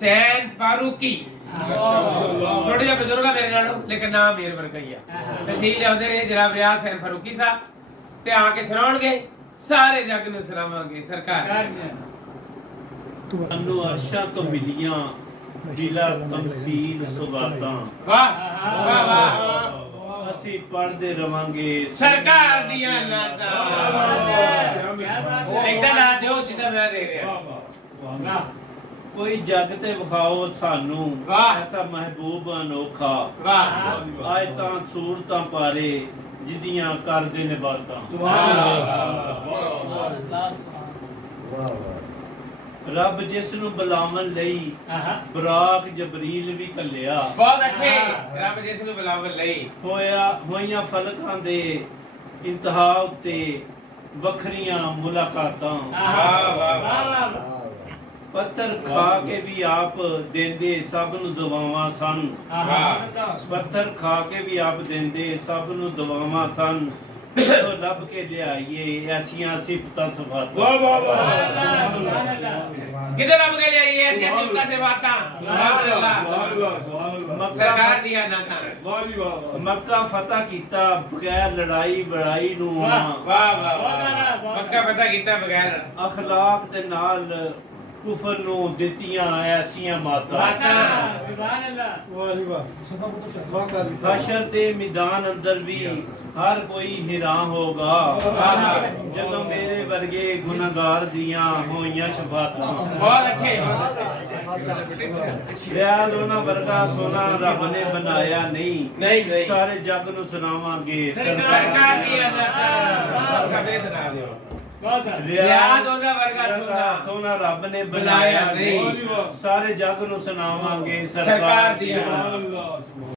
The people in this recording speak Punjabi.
सैन फारूकी थोड़े जिहा बजुर्ग है मेरे नालों लेकिन नाम मेरे वर्गा ही है तहसील लियाउंदे रहे जनाब रियाज सैन फारूकी था ते आके सुनाउणगे सारे जग नूं सुनावांगे सरकार अनु अर्शा तो मिलियां बिला तमसील सुगातां वाह वाह वाह ਅਸੀਂ ਪੜਦੇ ਰਵਾਂਗੇ सरकार दियां नातां इदा ना दिओ जिदा मैं दे रहा वाह ਕੋਈ ਜੱਗ ਤੇ ਵਿਖਾਓ ਸਾਨੂੰ ਵਾਹ ਐਸਾ ਮਹਿਬੂਬ ਅਨੋਖਾ ਵਾਹ ਆਇਤਾਂ ਸੂਰਤਾਂ ਪਾਰੇ ਜਿੱਦੀਆਂ ਕਰਦੇ ਨੇ ਬਾਤਾਂ सुभान ਰੱਬ ਜਿਸ ਨੂੰ ਬੁਲਾਵਣ ਲਈ ਬਰਾਕ ਜਬਰੀਲ ਵੀ ਕੱਲਿਆ बहुत अच्छे रब जिस नु बुलावन लई ਹੋਈਆਂ ਫਲਕਾਂ ਦੇ ਇੰਤਹਾ ਉੱਤੇ ਵੱਖਰੀਆਂ ਮੁਲਾਕਾਤਾਂ वाह वाह वाह ਪੱਥਰ ਖਾ ਕੇ ਵੀ ਆਪ ਦਿੰਦੇ ਸਭ ਨੂੰ ਦੁਆਵਾਂ ਸਨ ਪੱਥਰ ਖਾ ਕੇ ਵੀ ਆਪ ਦਿੰਦੇ ਸਭ ਨੂੰ ਦੁਆਵਾਂ ਸਨ ਲੱਭ ਕੇ ਲਿਆਈਏ ਐਸੀਆਂ ਸਿਫਤਾਂ ਸਫਾਤਾਂ ਵਾਹ ਵਾਹ ਵਾਹ किधर लब के लिए ये ऐसी सिफात से बातां सुभान अल्लाह सरकार दिया नाता ਵਾਹ ਜੀ ਵਾਹ ਮੱਕਾ ਫਤਹ ਕੀਤਾ ਬਗੈਰ ਲੜਾਈ ਬੜਾਈ ਨੂੰ वाह वाह वाह मक्का पता कीता बगैर ਅਖਲਾਕ ਦੇ ਨਾਲ ਕੁਫਰ ਨੂੰ ਦਿੱਤੀਆਂ ਐਸੀਆਂ ਮਾਤਾਂ सुभान अल्लाह ਵਾਹ ਜੀ ਵਾਹ ਹਸ਼ਰ ਦੇ ਮੈਦਾਨ ਅੰਦਰ ਵੀ ਹਰ ਕੋਈ ਹੈਰਾਨ ਹੋਗਾ ਜਦੋਂ ਮੇਰੇ ਵਰਗੇ ਗੁਨਾਹਗਾਰ ਦੀਆਂ ਹੋਈਆਂ ਸ਼ਫਾਤਾਂ बहुत अच्छे ਰਿਆਲ ਉਹਨਾਂ ਵਰਗਾ ਸੋਨਾ ਰੱਬ ਨੇ ਬਣਾਇਆ नहीं ਨਹੀਂ नहीं ਸਾਰੇ ਜੱਗ ਨੂੰ ਸੁਣਾਵਾਂਗੇ सरकार दिया नाता कबे सुना दियो ਰਿਆਲ ਉਹਨਾਂ ਵਰਗਾ ਸੋਨਾ ਰੱਬ ਨੇ ਬਣਾਇਆ ਬਣਾਇਆ ਨਹੀਂ ਨਹੀਂ ਸਾਰੇ ਜੱਗ ਨੂੰ ਸੁਣਾਵਾਂਗੇ ਸਰਕਾਰ ਦੀਆਂ ਅੱਲਾਹ